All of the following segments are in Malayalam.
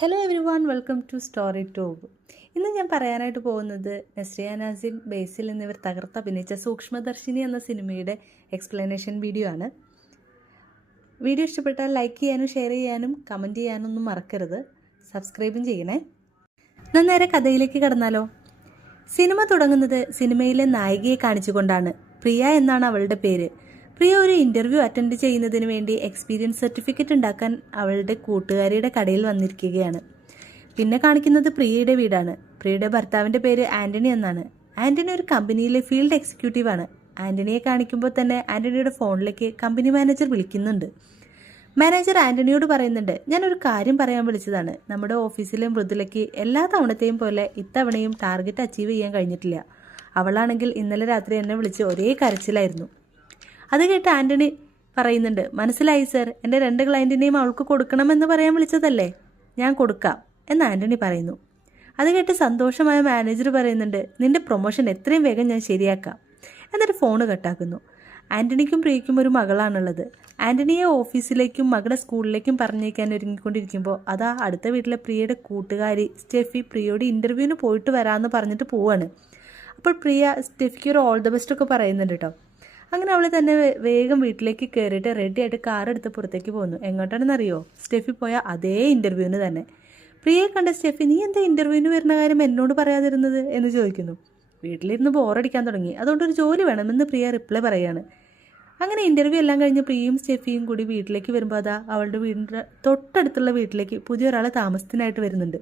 Hello everyone, welcome to Story Tube. ഇന്ന് ഞാൻ പറയാനായിട്ട് പോകുന്നത് നസ്രിയ നാസിൻ, ബേസിൽ എന്നിവർ തകർത്ത് അഭിനയിച്ച സൂക്ഷ്മദർശിനി എന്ന സിനിമയുടെ എക്സ്പ്ലനേഷൻ വീഡിയോ ആണ്. വീഡിയോ ഇഷ്ടപ്പെട്ടാൽ ലൈക്ക് ചെയ്യാനും ഷെയർ ചെയ്യാനും കമൻറ്റ് ചെയ്യാനും ഒന്നും മറക്കരുത്. സബ്സ്ക്രൈബും ചെയ്യണേ. ഞാൻ നേരെ കഥയിലേക്ക് കടന്നാലോ. സിനിമ തുടങ്ങുന്നത് സിനിമയിലെ നായികയെ കാണിച്ചുകൊണ്ടാണ്. പ്രിയ എന്നാണ് അവളുടെ പേര്. പ്രിയ ഒരു ഇൻ്റർവ്യൂ അറ്റൻഡ് ചെയ്യുന്നതിന് വേണ്ടി എക്സ്പീരിയൻസ് സർട്ടിഫിക്കറ്റ് ഉണ്ടാക്കാൻ അവളുടെ കൂട്ടുകാരിയുടെ കടയിൽ വന്നിരിക്കുകയാണ്. പിന്നെ കാണിക്കുന്നത് പ്രിയയുടെ വീടാണ്. പ്രിയയുടെ ഭർത്താവിൻ്റെ പേര് ആൻ്റണി എന്നാണ്. ആൻ്റണി ഒരു കമ്പനിയിലെ ഫീൽഡ് എക്സിക്യൂട്ടീവാണ്. ആൻ്റണിയെ കാണിക്കുമ്പോൾ തന്നെ ആൻ്റണിയുടെ ഫോണിലേക്ക് കമ്പനി മാനേജർ വിളിക്കുന്നുണ്ട്. മാനേജർ ആൻ്റണിയോട് പറയുന്നുണ്ട്, ഞാനൊരു കാര്യം പറയാൻ വിളിച്ചതാണ്. നമ്മുടെ ഓഫീസിലെ മൃദുലയ്ക്ക് എല്ലാ തവണത്തെയും പോലെ ഇത്തവണയും ടാർഗറ്റ് അച്ചീവ് ചെയ്യാൻ കഴിഞ്ഞിട്ടില്ല. അവളാണെങ്കിൽ ഇന്നലെ രാത്രി എന്നെ വിളിച്ച് ഒരേ കരച്ചിലായിരുന്നു. അത് കേട്ട് ആൻ്റണി പറയുന്നുണ്ട്, മനസ്സിലായി സർ, എൻ്റെ 2 ക്ലയൻറ്റിനെയും അവൾക്ക് കൊടുക്കണമെന്ന് പറയാൻ വിളിച്ചതല്ലേ, ഞാൻ കൊടുക്കാം എന്ന് ആൻ്റണി പറയുന്നു. അത് കേട്ട് സന്തോഷമായ മാനേജർ പറയുന്നുണ്ട്, നിൻ്റെ പ്രൊമോഷൻ എത്രയും വേഗം ഞാൻ ശരിയാക്കാം. എന്നിട്ട് ഫോണ് കട്ടാക്കുന്നു. ആൻ്റണിക്കും പ്രിയയ്ക്കും ഒരു മകളാണുള്ളത്. ആൻ്റണിയെ ഓഫീസിലേക്കും മകളുടെ സ്കൂളിലേക്കും പറഞ്ഞേക്കാൻ ഒരുങ്ങിക്കൊണ്ടിരിക്കുമ്പോൾ അതാ അടുത്ത വീട്ടിലെ പ്രിയയുടെ കൂട്ടുകാരി സ്റ്റെഫി പ്രിയയോട് ഇൻ്റർവ്യൂവിന് പോയിട്ട് വരാമെന്ന് പറഞ്ഞിട്ട് പോവാണ്. അപ്പോൾ പ്രിയ സ്റ്റെഫിക്ക് ഒരു ഓൾ ദ ബെസ്റ്റ് ഒക്കെ പറയുന്നുണ്ട് കേട്ടോ. അങ്ങനെ അവൾ തന്നെ വേഗം വീട്ടിലേക്ക് കയറിയിട്ട് റെഡിയായിട്ട് കാറെടുത്ത് പുറത്തേക്ക് പോകുന്നു. എങ്ങോട്ടാണെന്നറിയോ? സ്റ്റെഫി പോയ അതേ ഇൻ്റർവ്യൂവിന് തന്നെ. പ്രിയയെ കണ്ട സ്റ്റെഫി, നീ എന്താ ഇൻ്റർവ്യൂവിന് വരുന്ന കാര്യം എന്നോട് പറയാതിരുന്നത് എന്ന് ചോദിക്കുന്നു. വീട്ടിലിരുന്ന് ബോറടിക്കാൻ തുടങ്ങി, അതുകൊണ്ടൊരു ജോലി വേണമെന്ന് പ്രിയ റിപ്ലൈ പറയുകയാണ്. അങ്ങനെ ഇൻ്റർവ്യൂ എല്ലാം കഴിഞ്ഞ് പ്രിയയും സ്റ്റെഫിയും കൂടി വീട്ടിലേക്ക് വരുമ്പോൾ അതാ അവളുടെ വീടിൻ്റെ തൊട്ടടുത്തുള്ള വീട്ടിലേക്ക് പുതിയൊരാൾ താമസത്തിനായിട്ട് വരുന്നുണ്ട്.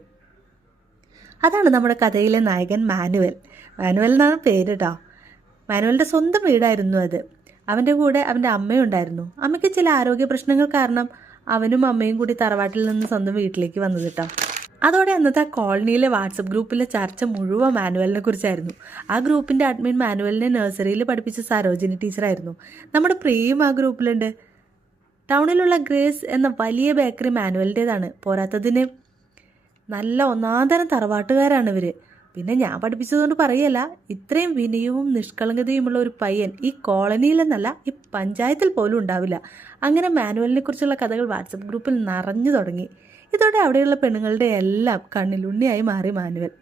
അതാണ് നമ്മുടെ കഥയിലെ നായകൻ മാനുവൽ. മാനുവൽ എന്നാണ് പേര് കേട്ടോ. മാനുവലിൻ്റെ സ്വന്തം വീടായിരുന്നു അത്. അവൻ്റെ കൂടെ അവൻ്റെ അമ്മയും ഉണ്ടായിരുന്നു. അമ്മയ്ക്ക് ചില ആരോഗ്യ പ്രശ്നങ്ങൾ കാരണം അവനും അമ്മയും കൂടി തറവാട്ടിൽ നിന്ന് സ്വന്തം വീട്ടിലേക്ക് വന്നത് കേട്ടോ. അതോടെ അന്നത്തെ ആ കോളനിയിലെ വാട്സപ്പ് ഗ്രൂപ്പിലെ ചർച്ച മുഴുവൻ മാനുവലിനെ കുറിച്ചായിരുന്നു. ആ ഗ്രൂപ്പിൻ്റെ അഡ്മിൻ മാനുവലിനെ നഴ്സറിയിൽ പഠിപ്പിച്ച സരോജിനി ടീച്ചറായിരുന്നു. നമ്മുടെ പ്രിയയും ആ ഗ്രൂപ്പിലുണ്ട്. ടൗണിലുള്ള ഗ്രേസ് എന്ന വലിയ ബേക്കറി മാനുവലിൻ്റേതാണ്. പോരാത്തതിന് നല്ല ഒന്നാന്തരം തറവാട്ടുകാരാണ് ഇവർ. പിന്നെ ഞാൻ പഠിപ്പിച്ചതുകൊണ്ട് പറയല്ല, ഇത്രയും വിനയവും നിഷ്കളങ്കതയുമുള്ള ഒരു പയ്യൻ ഈ കോളനിയിലെന്നല്ല ഈ പഞ്ചായത്തിൽ പോലും ഉണ്ടാവില്ല. അങ്ങനെ മാനുവലിനെ കുറിച്ചുള്ള കഥകൾ വാട്സപ്പ് ഗ്രൂപ്പിൽ നിറഞ്ഞു തുടങ്ങി. ഇതോടെ അവിടെയുള്ള പെണ്ണുങ്ങളുടെ എല്ലാം കണ്ണിലുണ്ണിയായി മാറി മാനുവൽ.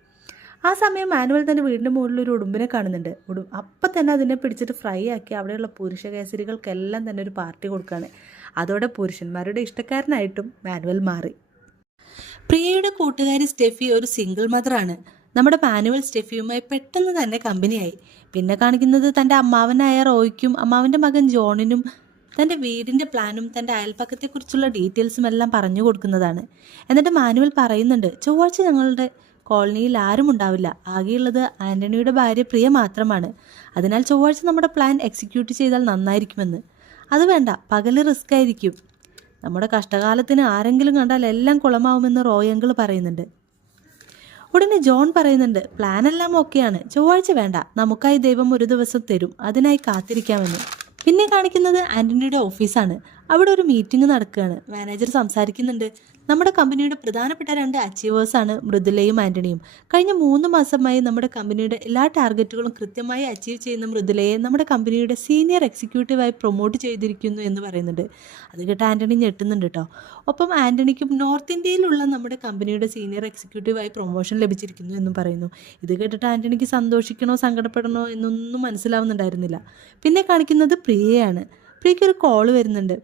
ആ സമയം മാനുവൽ തൻ്റെ വീടിൻ്റെ മുകളിൽ ഒരു ഉടുമ്പിനെ കാണുന്നുണ്ട്. അപ്പം തന്നെ അതിനെ പിടിച്ചിട്ട് ഫ്രൈ ആക്കി അവിടെയുള്ള പുരുഷ കേസരികൾക്കെല്ലാം തന്നെ ഒരു പാർട്ടി കൊടുക്കുകയാണ്. അതോടെ പുരുഷന്മാരുടെ ഇഷ്ടക്കാരനായിട്ടും മാനുവൽ മാറി. പ്രിയയുടെ കൂട്ടുകാരി സ്റ്റെഫി ഒരു സിംഗിൾ മദറാണ്. നമ്മുടെ മാനുവൽ സ്റ്റെഫിയുമായി പെട്ടെന്ന് തന്നെ കമ്പനിയായി. പിന്നെ കാണിക്കുന്നത് തൻ്റെ അമ്മാവനായ റോയ്ക്കും അമ്മാവൻ്റെ മകൻ ജോണിനും തൻ്റെ വീടിൻ്റെ പ്ലാനും തൻ്റെ അയൽപ്പക്കത്തെക്കുറിച്ചുള്ള ഡീറ്റെയിൽസും എല്ലാം പറഞ്ഞു കൊടുക്കുന്നതാണ്. എന്നിട്ട് മാനുവൽ പറയുന്നുണ്ട്, ചൊവ്വാഴ്ച ഞങ്ങളുടെ കോളനിയിൽ ആരും ഉണ്ടാവില്ല. ആകെയുള്ളത് ആൻ്റണിയുടെ ഭാര്യ പ്രിയ മാത്രമാണ്. അതിനാൽ ചൊവ്വാഴ്ച നമ്മുടെ പ്ലാൻ എക്സിക്യൂട്ട് ചെയ്താൽ നന്നായിരിക്കുമെന്ന്. അത് വേണ്ട, പകല് റിസ്ക് ആയിരിക്കും. നമ്മുടെ കഷ്ടകാലത്തിന് ആരെങ്കിലും കണ്ടാൽ എല്ലാം കുളമാവുമെന്ന് റോയ് അങ്കിൾ പറയുന്നുണ്ട്. ഉടനെ ജോൺ പറയുന്നുണ്ട്, പ്ലാനെല്ലാം ഓക്കെയാണ്, ചൊവ്വാഴ്ച വേണ്ട, നമുക്കായി ദൈവം ഒരു ദിവസം തരും, അതിനായി കാത്തിരിക്കാമെന്ന്. പിന്നെ കാണിക്കുന്നത് ആൻ്റണിയുടെ ഓഫീസാണ്. അവിടെ ഒരു മീറ്റിംഗ് നടക്കുകയാണ്. മാനേജർ സംസാരിക്കുന്നുണ്ട്. നമ്മുടെ കമ്പനിയുടെ പ്രധാനപ്പെട്ട 2 അച്ചീവേഴ്സാണ് മൃദുലയും ആൻ്റണിയും. കഴിഞ്ഞ 3 മാസമായി നമ്മുടെ കമ്പനിയുടെ എല്ലാ ടാർഗറ്റുകളും കൃത്യമായി അച്ചീവ് ചെയ്യുന്ന മൃദുലയെ നമ്മുടെ കമ്പനിയുടെ സീനിയർ എക്സിക്യൂട്ടീവായി പ്രൊമോട്ട് ചെയ്തിരിക്കുന്നു എന്ന് പറയുന്നുണ്ട്. അത് കേട്ട് ആൻ്റണി ഞെട്ടുന്നുണ്ട് കേട്ടോ. ഒപ്പം ആൻ്റണിക്കും നോർത്ത് ഇന്ത്യയിലുള്ള നമ്മുടെ കമ്പനിയുടെ സീനിയർ എക്സിക്യൂട്ടീവായി പ്രൊമോഷൻ ലഭിച്ചിരിക്കുന്നു എന്നും പറയുന്നു. ഇത് കേട്ടിട്ട് ആൻ്റണിക്ക് സന്തോഷിക്കണോ സങ്കടപ്പെടണോ എന്നൊന്നും മനസ്സിലാവുന്നുണ്ടായിരുന്നില്ല. പിന്നെ കാണിക്കുന്നത് പ്രിയയാണ്. പ്രിയയ്ക്ക് ഒരു കോള് വരുന്നുണ്ട്.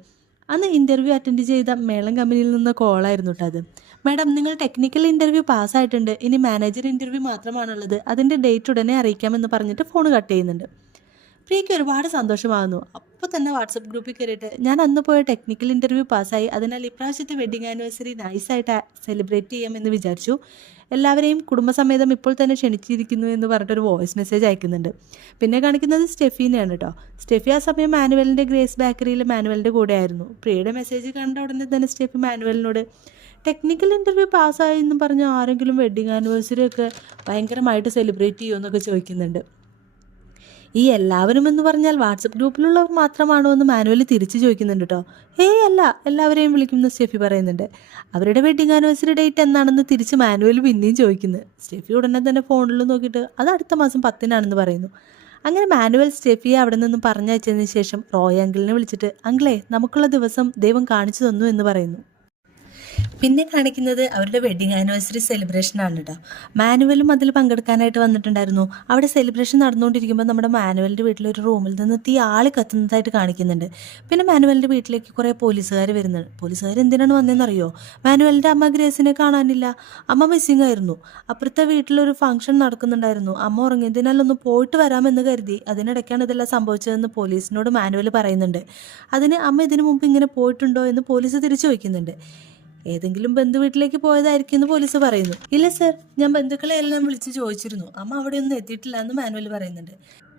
അന്ന് ഇൻ്റർവ്യൂ അറ്റൻഡ് ചെയ്ത മേളം കമ്പനിയിൽ നിന്ന് കോളായിരുന്നു കേട്ടോ അത്. മാഡം, നിങ്ങൾ ടെക്നിക്കൽ ഇൻ്റർവ്യൂ പാസ്സായിട്ടുണ്ട്, ഇനി മാനേജർ ഇൻ്റർവ്യൂ മാത്രമാണുള്ളത്, അതിൻ്റെ ഡേറ്റ് ഉടനെ അറിയിക്കാമെന്ന് പറഞ്ഞിട്ട് ഫോൺ കട്ട് ചെയ്യുന്നുണ്ട്. പ്രിയയ്ക്ക് ഒരുപാട് സന്തോഷമാകുന്നു. അപ്പോൾ തന്നെ വാട്സപ്പ് ഗ്രൂപ്പിൽ കയറിയിട്ട്, ഞാൻ അന്ന് പോയ ടെക്നിക്കൽ ഇൻ്റർവ്യൂ പാസ്സായി, അതിനാൽ ഇപ്രാവശ്യത്തെ വെഡിങ് ആനിവേഴ്സറി നൈസായിട്ട് സെലിബ്രേറ്റ് ചെയ്യാമെന്ന് വിചാരിച്ചു. എല്ലാവരെയും കുടുംബസമേതം ഇപ്പോൾ തന്നെ ക്ഷണിച്ചിരിക്കുന്നു എന്ന് പറഞ്ഞിട്ടൊരു വോയിസ് മെസ്സേജ് അയക്കുന്നുണ്ട്. പിന്നെ കാണിക്കുന്നത് സ്റ്റെഫീനെയാണ് കേട്ടോ. സ്റ്റെഫി ആ സമയം മാനുവലിൻ്റെ ഗ്രേസ് ബേക്കറിയിൽ മാനുവലിൻ്റെ കൂടെ ആയിരുന്നു. പ്രിയയുടെ മെസ്സേജ് കണ്ട ഉടനെ തന്നെ സ്റ്റെഫി മാനുവലിനോട്, ടെക്നിക്കൽ ഇൻ്റർവ്യൂ പാസ്സായി എന്ന് പറഞ്ഞ് ആരെങ്കിലും വെഡിങ് ആനിവേഴ്സറി ഒക്കെ ഭയങ്കരമായിട്ട് സെലിബ്രേറ്റ് ചെയ്യുമെന്നൊക്കെ ചോദിക്കുന്നുണ്ട്. ഈ എല്ലാവരും എന്ന് പറഞ്ഞാൽ വാട്സപ്പ് ഗ്രൂപ്പിലുള്ളവർ മാത്രമാണോ എന്ന് മാനുവൽ തിരിച്ച് ചോദിക്കുന്നുണ്ട് കേട്ടോ. അല്ല, എല്ലാവരെയും വിളിക്കുമെന്ന് സ്റ്റെഫി പറയുന്നുണ്ട്. അവരുടെ വെഡിങ് ആനിവേഴ്സറി ഡേറ്റ് എന്നാണെന്ന് തിരിച്ച് മാനുവൽ പിന്നെയും ചോദിക്കുന്നത്. സ്റ്റെഫി ഉടനെ തന്നെ ഫോണിൽ നോക്കിയിട്ട് അത് അടുത്ത മാസം 10-നാണെന്ന് പറയുന്നു. അങ്ങനെ മാനുവൽ സ്റ്റെഫിയെ അവിടെ നിന്നും പറഞ്ഞയച്ചതിന് ശേഷം റോയ് അങ്കിളിനെ വിളിച്ചിട്ട്, അങ്കിളെ, നമുക്കുള്ള ദിവസം ദൈവം കാണിച്ചു തന്നു എന്ന് പറയുന്നു. പിന്നെ കാണിക്കുന്നത് അവരുടെ വെഡിങ് ആനിവേഴ്സറി സെലിബ്രേഷൻ ആണ് കേട്ടോ. മാനുവലും അതിൽ പങ്കെടുക്കാനായിട്ട് വന്നിട്ടുണ്ടായിരുന്നു. അവിടെ സെലിബ്രേഷൻ നടന്നുകൊണ്ടിരിക്കുമ്പോൾ നമ്മുടെ മാനുവലിൻ്റെ വീട്ടിലൊരു റൂമിൽ നിന്ന് തീ ആളി കത്തുന്നതായിട്ട് കാണിക്കുന്നുണ്ട്. പിന്നെ മാനുവലിൻ്റെ വീട്ടിലേക്ക് കുറേ പോലീസുകാർ വരുന്നുണ്ട്. പോലീസുകാർ എന്തിനാണ് വന്നതെന്നറിയോ? മാനുവലിൻ്റെ അമ്മ ഗ്രേസിനെ കാണാനില്ല, അമ്മ മിസ്സിംഗ് ആയിരുന്നു. അപ്പുറത്തെ വീട്ടിലൊരു ഫംഗ്ഷൻ നടക്കുന്നുണ്ടായിരുന്നു, അമ്മ ഉറങ്ങിയതിനാലൊന്ന് പോയിട്ട് വരാമെന്ന് കരുതി. അതിനിടയ്ക്കാണ് ഇതെല്ലാം സംഭവിച്ചതെന്ന് പോലീസിനോട് മാനുവൽ പറയുന്നുണ്ട്. അതിന് അമ്മ ഇതിനു മുമ്പ് ഇങ്ങനെ പോയിട്ടുണ്ടോ എന്ന് പോലീസ് തിരിച്ചു ചോദിക്കുന്നുണ്ട്. ഏതെങ്കിലും ബന്ധു വീട്ടിലേക്ക് പോയതായിരിക്കും എന്ന് പോലീസ് പറയുന്നു. ഇല്ല സർ, ഞാൻ ബന്ധുക്കളെ എല്ലാം വിളിച്ച് ചോദിച്ചിരുന്നു, അമ്മ അവിടെ ഒന്നും എത്തിയിട്ടില്ല എന്ന് മാനുവൽ പറയുന്നുണ്ട്.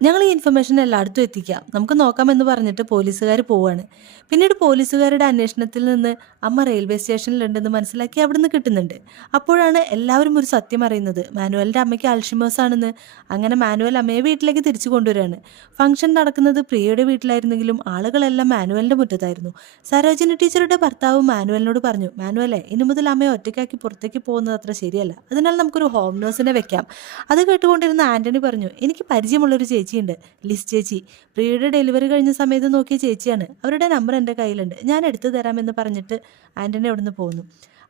ഞങ്ങൾ ഈ ഇൻഫർമേഷൻ എല്ലായിടത്തും എത്തിക്കാം, നമുക്ക് നോക്കാമെന്ന് പറഞ്ഞിട്ട് പോലീസുകാർ പോവാണ്. പിന്നീട് പോലീസുകാരുടെ അന്വേഷണത്തിൽ നിന്ന് അമ്മ റെയിൽവേ സ്റ്റേഷനിലുണ്ടെന്ന് മനസ്സിലാക്കി അവിടുന്ന് കിട്ടുന്നുണ്ട്. അപ്പോഴാണ് എല്ലാവരും ഒരു സത്യം അറിയുന്നത്, മാനുവലിൻ്റെ അമ്മയ്ക്ക് അൾഷിമേഴ്സ് ആണെന്ന്. അങ്ങനെ മാനുവൽ അമ്മയെ വീട്ടിലേക്ക് തിരിച്ചു കൊണ്ടുവരികയാണ്. ഫംഗ്ഷൻ നടക്കുന്നത് പ്രിയയുടെ വീട്ടിലായിരുന്നെങ്കിലും ആളുകളെല്ലാം മാനുവലിൻ്റെ മുറ്റത്തായിരുന്നു. സരോജിനി ടീച്ചറുടെ ഭർത്താവ് മാനുവലിനോട് പറഞ്ഞു, മാനുവലെ, ഇനി മുതൽ അമ്മയെ ഒറ്റയ്ക്കാക്കി പുറത്തേക്ക് പോകുന്നത് അത്ര ശരിയല്ല, അതിനാൽ നമുക്കൊരു ഹോം നേഴ്സിനെ വെക്കാം. അത് കേട്ടുകൊണ്ടിരുന്ന ആന്റണി പറഞ്ഞു, എനിക്ക് പരിചയമുള്ളൊരു ചേച്ചിയുണ്ട്, ലിസ് ചേച്ചി. പ്രിയയുടെ ഡെലിവറി കഴിഞ്ഞ സമയത്ത് നോക്കിയ ചേച്ചിയാണ്, അവരുടെ നമ്പർ എൻ്റെ കയ്യിലുണ്ട്, ഞാൻ എടുത്തു തരാമെന്ന് പറഞ്ഞിട്ട് ആന്റണി അവിടുന്ന് പോകുന്നു.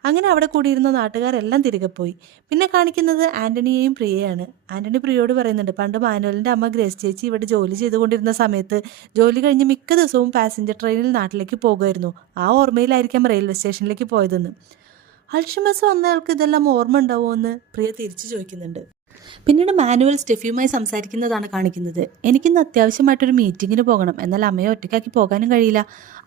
അങ്ങനെ അവിടെ കൂടിയിരുന്ന നാട്ടുകാരെല്ലാം തിരികെ പോയി. പിന്നെ കാണിക്കുന്നത് ആന്റണിയെയും പ്രിയയാണ്. ആന്റണി പ്രിയയോട് പറയുന്നുണ്ട്, പണ്ട് മാനുവലിൻ്റെ അമ്മ ഗ്രേസ് ചേച്ചി ഇവിടെ ജോലി ചെയ്തുകൊണ്ടിരുന്ന സമയത്ത് ജോലി കഴിഞ്ഞ് മിക്ക ദിവസവും പാസഞ്ചർ ട്രെയിനിൽ നാട്ടിലേക്ക് പോകുമായിരുന്നു. ആ ഓർമ്മയിലായിരിക്കാം റെയിൽവേ സ്റ്റേഷനിലേക്ക് പോയതെന്ന്. അൾഷിമേഴ്സ് വന്നയാൾക്ക് ഇതെല്ലാം ഓർമ്മ ഉണ്ടാവുമോ എന്ന് പ്രിയ തിരിച്ചു ചോദിക്കുന്നുണ്ട്. പിന്നീട് മാനുവൽ സ്റ്റെഫിയുമായി സംസാരിക്കുന്നതാണ് കാണിക്കുന്നത്. എനിക്കിന്ന് അത്യാവശ്യമായിട്ടൊരു മീറ്റിങ്ങിന് പോകണം, എന്നാൽ അമ്മയെ ഒറ്റയ്ക്കാക്കി പോകാനും കഴിയില്ല.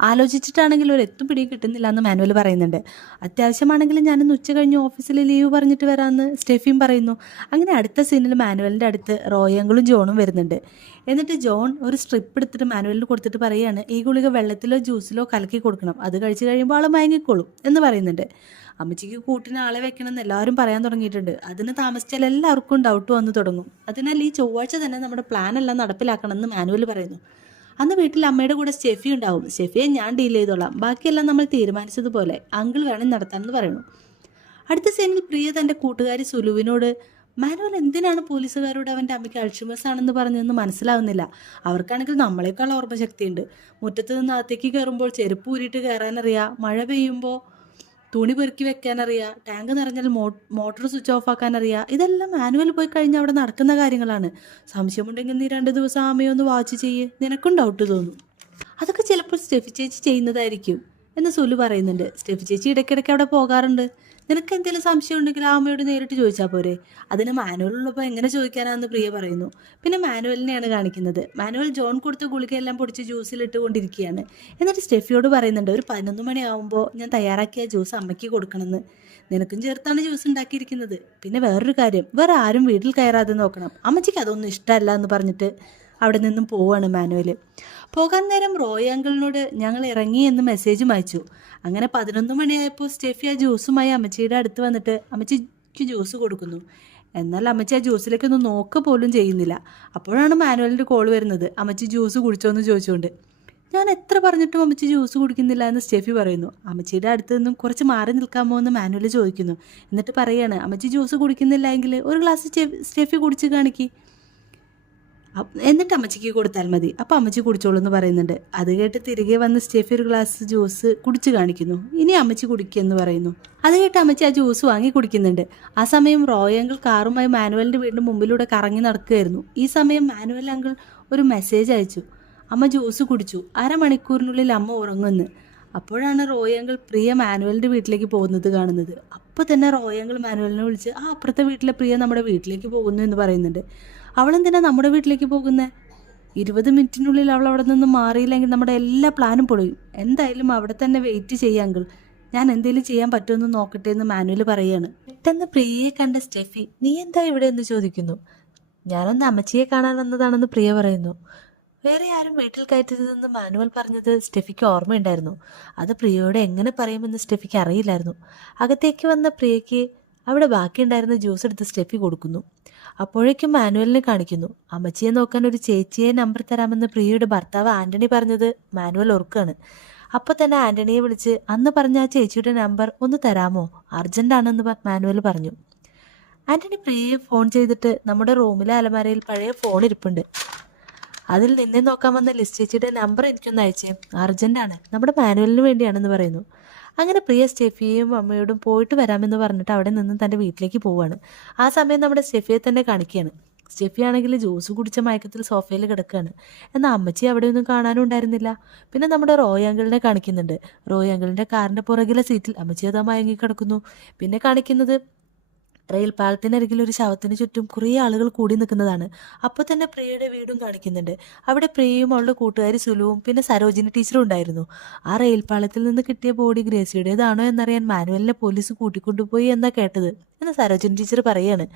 ആലോചിച്ചിട്ടാണെങ്കിൽ ഒരു എത്തും പിടിയും കിട്ടുന്നില്ല എന്ന് മാനുവൽ പറയുന്നുണ്ട്. അത്യാവശ്യമാണെങ്കിൽ ഞാനിന്ന് ഉച്ച കഴിഞ്ഞ് ഓഫീസിൽ ലീവ് പറഞ്ഞിട്ട് വരാമെന്ന് സ്റ്റെഫിയും പറയുന്നു. അങ്ങനെ അടുത്ത സീനിൽ മാനുവലിൻ്റെ അടുത്ത് റോയങ്കളും ജോണും വരുന്നുണ്ട്. എന്നിട്ട് ജോൺ ഒരു സ്ട്രിപ്പ് എടുത്തിട്ട് മാനുവലിന് കൊടുത്തിട്ട് പറയുകയാണ്, ഈ ഗുളിക വെള്ളത്തിലോ ജ്യൂസിലോ കലക്കി കൊടുക്കണം, അത് കഴിച്ച് കഴിയുമ്പോൾ ആൾ മയങ്ങിക്കോളും എന്ന് പറയുന്നുണ്ട്. അമ്മച്ചിക്ക് കൂട്ടിന് ആളെ വെക്കണമെന്ന് എല്ലാവരും പറയാൻ തുടങ്ങിയിട്ടുണ്ട്. അതിന് താമസിച്ചാൽ എല്ലാവർക്കും ഡൗട്ട് വന്നു തുടങ്ങും. അതിനാൽ ഈ ചൊവ്വാഴ്ച തന്നെ നമ്മുടെ പ്ലാൻ എല്ലാം നടപ്പിലാക്കണമെന്ന് മാനുവൽ പറയുന്നു. അന്ന് വീട്ടിൽ അമ്മയുടെ കൂടെ സ്റ്റെഫി ഉണ്ടാവും, സ്റ്റെഫിയെ ഞാൻ ഡീൽ ചെയ്തോളാം, ബാക്കിയെല്ലാം നമ്മൾ തീരുമാനിച്ചതുപോലെ അങ്കിൾ വേണം നടത്താമെന്ന് പറയുന്നു. അടുത്ത സീനിൽ പ്രിയ തൻ്റെ കൂട്ടുകാരി സുലുവിനോട്, മാനുവൽ എന്തിനാണ് പോലീസുകാരോട് അവൻ്റെ അമ്മയ്ക്ക് അൾഷിമേഴ്സ് ആണെന്ന് പറഞ്ഞതെന്ന് മനസ്സിലാവുന്നില്ല. അവർക്കാണെങ്കിൽ നമ്മളെക്കാൾ ഓർമ്മശക്തിയുണ്ട്. മുറ്റത്ത് നിന്ന് അകത്തേക്ക് കയറുമ്പോൾ ചെരുപ്പ് ഊരിയിട്ട് കയറാനറിയാം, മഴ പെയ്യുമ്പോൾ തുണി പെറുക്കി വെക്കാനറിയാം, ടാങ്ക് നിറഞ്ഞാൽ മോട്ടോർ സ്വിച്ച് ഓഫ് ആക്കാനറിയാം. ഇതെല്ലാം മാനുവൽ പോയി കഴിഞ്ഞാൽ അവിടെ നടക്കുന്ന കാര്യങ്ങളാണ്. സംശയമുണ്ടെങ്കിൽ നീ 2 ദിവസം അമ്മയൊന്ന് വാച്ച് ചെയ്യ്, നിനക്കും ഡൗട്ട് തോന്നും. അതൊക്കെ ചിലപ്പോൾ സ്റ്റെഫി ചേച്ചി ചെയ്യുന്നതായിരിക്കും എന്ന് സുലു പറയുന്നുണ്ട്. സ്റ്റെഫി ചേച്ചി ഇടയ്ക്കിടയ്ക്ക് അവിടെ പോകാറുണ്ട്. നിനക്ക് എന്തെങ്കിലും സംശയം ഉണ്ടെങ്കിൽ ആ അമ്മയോട് നേരിട്ട് ചോദിച്ചാൽ പോരെ, അതിന് മാനുവലുള്ളപ്പോൾ എങ്ങനെ ചോദിക്കാനാണെന്ന് പ്രിയ പറയുന്നു. പിന്നെ മാനുവലിനെയാണ് കാണിക്കുന്നത്. മാനുവൽ ജോൺ കൊടുത്ത ഗുളികയെല്ലാം പൊടിച്ച് ജ്യൂസിലിട്ടുകൊണ്ടിരിക്കുകയാണ്. എന്നിട്ട് സ്റ്റെഫിയോട് പറയുന്നുണ്ട്, ഒരു 11 മണിയാവുമ്പോൾ ഞാൻ തയ്യാറാക്കിയ ജ്യൂസ് അമ്മയ്ക്ക് കൊടുക്കണമെന്ന്. നിനക്കും ചേർത്താണ് ജ്യൂസ് ഉണ്ടാക്കിയിരിക്കുന്നത്. പിന്നെ വേറൊരു കാര്യം, വേറെ ആരും വീട്ടിൽ കയറാതെ നോക്കണം, അമ്മച്ചിക്ക് അതൊന്നും ഇഷ്ടമല്ല എന്ന് പറഞ്ഞിട്ട് അവിടെ നിന്നും പോവാണ് മാനുവൽ. പോകാൻ നേരം റോയ് അങ്കിളിനോട് ഞങ്ങൾ ഇറങ്ങി എന്ന് മെസ്സേജും അയച്ചു. അങ്ങനെ 11 മണിയായപ്പോൾ സ്റ്റെഫി ആ ജ്യൂസുമായി അമ്മച്ചിയുടെ അടുത്ത് വന്നിട്ട് അമ്മച്ചിക്ക് ജ്യൂസ് കൊടുക്കുന്നു. എന്നാൽ അമ്മച്ചി ആ ജ്യൂസിലേക്കൊന്നും നോക്കുക പോലും ചെയ്യുന്നില്ല. അപ്പോഴാണ് മാനുവലിൻ്റെ കോൾ വരുന്നത്, അമ്മച്ചി ജ്യൂസ് കുടിച്ചോ എന്ന് ചോദിച്ചുകൊണ്ട്. ഞാൻ എത്ര പറഞ്ഞിട്ടും അമ്മച്ചി ജ്യൂസ് കുടിക്കുന്നില്ല എന്ന് സ്റ്റെഫി പറയുന്നു. അമ്മച്ചിയുടെ അടുത്ത് നിന്നും കുറച്ച് മാറി നിൽക്കാമോ എന്ന് മാനുവൽ ചോദിക്കുന്നു. എന്നിട്ട് പറയുകയാണ്, അമ്മച്ചി ജ്യൂസ് കുടിക്കുന്നില്ല എങ്കിൽ ഒരു ഗ്ലാസ് സ്റ്റെഫി കുടിച്ച് കാണിക്കി, എന്നിട്ട് അമ്മച്ചിക്ക് കൊടുത്താൽ മതി, അപ്പം അമ്മച്ചി കുടിച്ചോളൂ എന്ന് പറയുന്നുണ്ട്. അത് കേട്ട് തിരികെ വന്ന് സ്റ്റെഫി ഒരു ഗ്ലാസ് ജ്യൂസ് കുടിച്ച് കാണിക്കുന്നു. ഇനി അമ്മച്ചി കുടിക്കുമെന്ന് പറയുന്നു. അത് കേട്ട് അമ്മച്ചി ആ ജ്യൂസ് വാങ്ങി കുടിക്കുന്നുണ്ട്. ആ സമയം റോയ് അങ്കിൾ കാറുമായി മാനുവലിൻ്റെ വീടിൻ്റെ മുമ്പിലൂടെ കറങ്ങി നടക്കുകയായിരുന്നു. ഈ സമയം മാനുവൽ അങ്കിൾ ഒരു മെസ്സേജ് അയച്ചു, അമ്മ ജ്യൂസ് കുടിച്ചു, 1/2 മണിക്കൂറിനുള്ളിൽ അമ്മ ഉറങ്ങുമെന്ന്. അപ്പോഴാണ് റോയ് അങ്കിൾ പ്രിയ മാനുവലിൻ്റെ വീട്ടിലേക്ക് പോകുന്നത് കാണുന്നത്. അപ്പോൾ തന്നെ റോയ് അങ്കിൾ മാനുവലിനെ വിളിച്ച്, ആ അപ്പുറത്തെ വീട്ടിലെ പ്രിയ നമ്മുടെ വീട്ടിലേക്ക് പോകുന്നു എന്ന് പറയുന്നുണ്ട്. അവളെന്തിനാ നമ്മുടെ വീട്ടിലേക്ക് പോകുന്നത്? 20 മിനിറ്റിനുള്ളിൽ അവൾ അവിടെ നിന്ന് മാറിയില്ലെങ്കിൽ നമ്മുടെ എല്ലാ പ്ലാനും പൊളിയും. എന്തായാലും അവിടെ തന്നെ വെയിറ്റ് ചെയ്യാം അങ്കിൾ, ഞാൻ എന്തെങ്കിലും ചെയ്യാൻ പറ്റുമെന്ന് നോക്കട്ടെ എന്ന് മാനുവൽ പറയുകയാണ്. പെട്ടെന്ന് പ്രിയയെ കണ്ട സ്റ്റെഫി, നീ എന്താ ഇവിടെ എന്ന് ചോദിക്കുന്നു. ഞാനൊന്ന് അമ്മച്ചിയെ കാണാൻ വന്നതാണെന്ന് പ്രിയ പറയുന്നു. വേറെ ആരും വീട്ടിൽ കയറ്റരുതെന്ന് മാനുവൽ പറഞ്ഞത് സ്റ്റെഫിക്ക് ഓർമ്മയുണ്ടായിരുന്നു. അത് പ്രിയയോട് എങ്ങനെ പറയുമെന്ന് സ്റ്റെഫിക്ക് അറിയില്ലായിരുന്നു. അകത്തേക്ക് വന്ന പ്രിയയ്ക്ക് അവിടെ ബാക്കിയുണ്ടായിരുന്ന ജ്യൂസ് എടുത്ത് സ്റ്റെഫി കൊടുക്കുന്നു. അപ്പോഴേക്കും മാനുവലിനെ കാണിക്കുന്നു. അമ്മച്ചിയെ നോക്കാൻ ഒരു ചേച്ചിയെ നമ്പർ തരാമെന്ന് പ്രിയയുടെ ഭർത്താവ് ആന്റണി പറഞ്ഞത് മാനുവൽ ഓർക്കുകയാണ്. അപ്പോൾ തന്നെ ആന്റണിയെ വിളിച്ച്, അന്ന് പറഞ്ഞ ആ ചേച്ചിയുടെ നമ്പർ ഒന്ന് തരാമോ, അർജൻറ്റാണെന്ന് മാനുവൽ പറഞ്ഞു. ആന്റണി പ്രിയയെ ഫോൺ ചെയ്തിട്ട്, നമ്മുടെ റൂമിലെ അലമാരയിൽ പഴയ ഫോൺ ഇരിപ്പുണ്ട്, അതിൽ നിന്നെ നോക്കാൻ വന്ന ലിസ് ചേച്ചിയുടെ നമ്പർ എനിക്കൊന്ന് അയച്ചേ, അർജൻറ്റാണ്, നമ്മുടെ മാനുവലിന് വേണ്ടിയാണെന്ന് പറയുന്നു. അങ്ങനെ പ്രിയ സ്റ്റെഫിയെയും അമ്മയോടും പോയിട്ട് വരാമെന്ന് പറഞ്ഞിട്ട് അവിടെ നിന്ന് തൻ്റെ വീട്ടിലേക്ക് പോവുകയാണ്. ആ സമയം നമ്മുടെ സ്റ്റെഫിയെ തന്നെ കാണിക്കുകയാണ്. സ്റ്റെഫി ആണെങ്കിൽ ജ്യൂസ് കുടിച്ച മയക്കത്തിൽ സോഫയിൽ കിടക്കുകയാണ്. എന്നാൽ അമ്മച്ചി അവിടെയൊന്നും കാണാനും ഉണ്ടായിരുന്നില്ല. പിന്നെ നമ്മുടെ റോയ് അങ്കിളിനെ കാണിക്കുന്നുണ്ട്. റോയ് അങ്കിളിൻ്റെ കാറിൻ്റെ പുറകിലെ സീറ്റിൽ അമ്മച്ചി അതാ മയങ്ങി കിടക്കുന്നു. പിന്നെ കാണിക്കുന്നത് റെയിൽ പാലത്തിനരികിൽ ഒരു ശവത്തിന് ചുറ്റും കുറേ ആളുകൾ കൂടി നിൽക്കുന്നതാണ്. അപ്പോൾ തന്നെ പ്രിയയുടെ വീടും കാണിക്കുന്നുണ്ട്. അവിടെ പ്രിയയും അവളുടെ കൂട്ടുകാരി സുലുവും പിന്നെ സരോജിനി ടീച്ചറും ഉണ്ടായിരുന്നു. ആ റെയിൽ പാലത്തിൽ നിന്ന് കിട്ടിയ ബോഡി ഗ്രേസിയുടേതാണോ എന്നറിയാൻ മാനുവലിനെ പോലീസ് കൂട്ടിക്കൊണ്ടുപോയി എന്നാ കേട്ടത് എന്ന് സരോജിനി ടീച്ചർ പറയാണ്.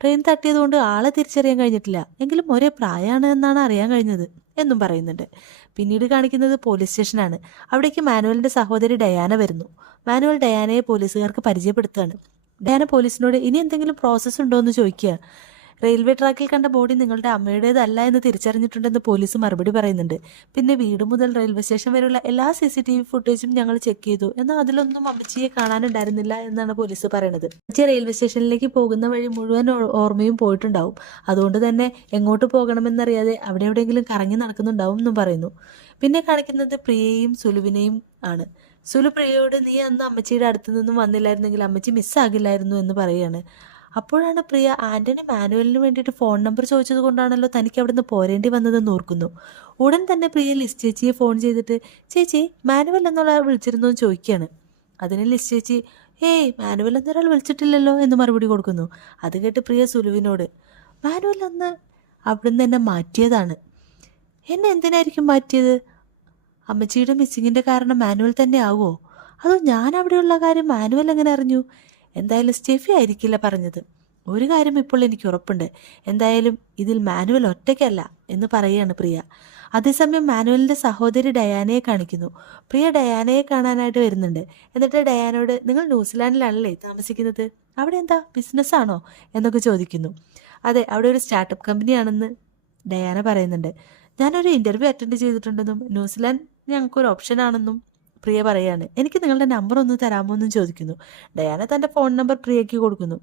ട്രെയിൻ തട്ടിയതുകൊണ്ട് ആളെ തിരിച്ചറിയാൻ കഴിഞ്ഞിട്ടില്ല, എങ്കിലും ഒരേ പ്രായമാണ് എന്നാണ് അറിയാൻ കഴിഞ്ഞത് എന്നും പറയുന്നുണ്ട്. പിന്നീട് കാണിക്കുന്നത് പോലീസ് സ്റ്റേഷനാണ്. അവിടേക്ക് മാനുവലിൻ്റെ സഹോദരി ഡയാന വരുന്നു. മാനുവൽ ഡയാനയെ പോലീസുകാർക്ക് പരിചയപ്പെടുത്തുകയാണ്. ഡയാന പോലീസിനോട് ഇനി എന്തെങ്കിലും പ്രോസസ്സ് ഉണ്ടോ എന്ന് ചോദിക്കുക. റെയിൽവേ ട്രാക്കിൽ കണ്ട ബോഡി നിങ്ങളുടെ അമ്മയുടേതല്ല എന്ന് തിരിച്ചറിഞ്ഞിട്ടുണ്ടെന്ന് പോലീസ് മറുപടി പറയുന്നുണ്ട്. പിന്നെ വീട് മുതൽ റെയിൽവേ സ്റ്റേഷൻ വരെയുള്ള എല്ലാ CCTV ഫുട്ടേജും ഞങ്ങൾ ചെക്ക് ചെയ്തു, എന്നാൽ അതിലൊന്നും അമ്മച്ചിയെ കാണാനുണ്ടായിരുന്നില്ല എന്നാണ് പോലീസ് പറയുന്നത്. അമ്മച്ചി റെയിൽവേ സ്റ്റേഷനിലേക്ക് പോകുന്ന വഴി മുഴുവൻ ഓർമ്മയും പോയിട്ടുണ്ടാവും. അതുകൊണ്ട് തന്നെ എങ്ങോട്ട് പോകണമെന്നറിയാതെ അവിടെ എവിടെയെങ്കിലും കറങ്ങി നടക്കുന്നുണ്ടാവും എന്നും പറയുന്നു. പിന്നെ കാണിക്കുന്നത് പ്രിയയും സുലുവിനെയും ആണ്. സുലു പ്രിയയോട് നീ അന്ന് അമ്മച്ചിയുടെ അടുത്ത് നിന്നും വന്നില്ലായിരുന്നെങ്കിൽ അമ്മച്ചി മിസ്സാകില്ലായിരുന്നു എന്ന് പറയുകയാണ്. അപ്പോഴാണ് പ്രിയ ആന്റണി മാനുവലിന് വേണ്ടിയിട്ട് ഫോൺ നമ്പർ ചോദിച്ചത് കൊണ്ടാണല്ലോ തനിക്ക് അവിടെ നിന്ന് പോരേണ്ടി വന്നതെന്ന് ഓർക്കുന്നു. ഉടൻ തന്നെ പ്രിയ ലിസ് ചേച്ചിയെ ഫോൺ ചെയ്തിട്ട് ചേച്ചി മാനുവൽ എന്നുള്ള വിളിച്ചിരുന്നു എന്ന് ചോദിക്കുകയാണ്. അതിന് ലിസ് ചേച്ചി മാനുവൽ എന്നൊരാൾ വിളിച്ചിട്ടില്ലല്ലോ എന്ന് മറുപടി കൊടുക്കുന്നു. അത് കേട്ട് പ്രിയ സുലുവിനോട് മാനുവൽ അന്ന് അവിടുന്ന് എന്നെ മാറ്റിയതാണ്. എന്നെ എന്തിനായിരിക്കും മാറ്റിയത്? അമ്മച്ചിയുടെ മിസ്സിങ്ങിൻ്റെ കാരണം മാനുവൽ തന്നെ ആവുമോ? അതോ ഞാൻ അവിടെയുള്ള കാര്യം മാനുവൽ എങ്ങനെ അറിഞ്ഞു? എന്തായാലും സ്റ്റെഫി ആയിരിക്കില്ല പറഞ്ഞത്. ഒരു കാര്യം ഇപ്പോൾ എനിക്ക് ഉറപ്പുണ്ട്, എന്തായാലും ഇതിൽ മാനുവൽ ഒറ്റയ്ക്കല്ല എന്ന് പറയുകയാണ് പ്രിയ. അതേസമയം മാനുവലിൻ്റെ സഹോദരി ഡയാനയെ കാണിക്കുന്നു. പ്രിയ ഡയാനയെ കാണാനായിട്ട് വരുന്നുണ്ട്. എന്നിട്ട് ഡയാനോട് നിങ്ങൾ ന്യൂസിലാൻഡിലാണല്ലേ താമസിക്കുന്നത്, അവിടെ എന്താ ബിസിനസ്സാണോ എന്നൊക്കെ ചോദിക്കുന്നു. അതെ, അവിടെ ഒരു സ്റ്റാർട്ടപ്പ് കമ്പനിയാണെന്ന് ഡയാന പറയുന്നുണ്ട്. ഞാനൊരു ഇൻ്റർവ്യൂ അറ്റൻഡ് ചെയ്തിട്ടുണ്ടെന്നും ന്യൂസിലാൻഡ് ഞങ്ങൾക്കൊരു ഓപ്ഷനാണെന്നും പ്രിയ പറയാണ്. എനിക്ക് നിങ്ങളുടെ നമ്പർ ഒന്ന് തരാമോ എന്നും ചോദിക്കുന്നു. ഡയാന തൻ്റെ ഫോൺ നമ്പർ പ്രിയയ്ക്ക് കൊടുക്കുന്നു.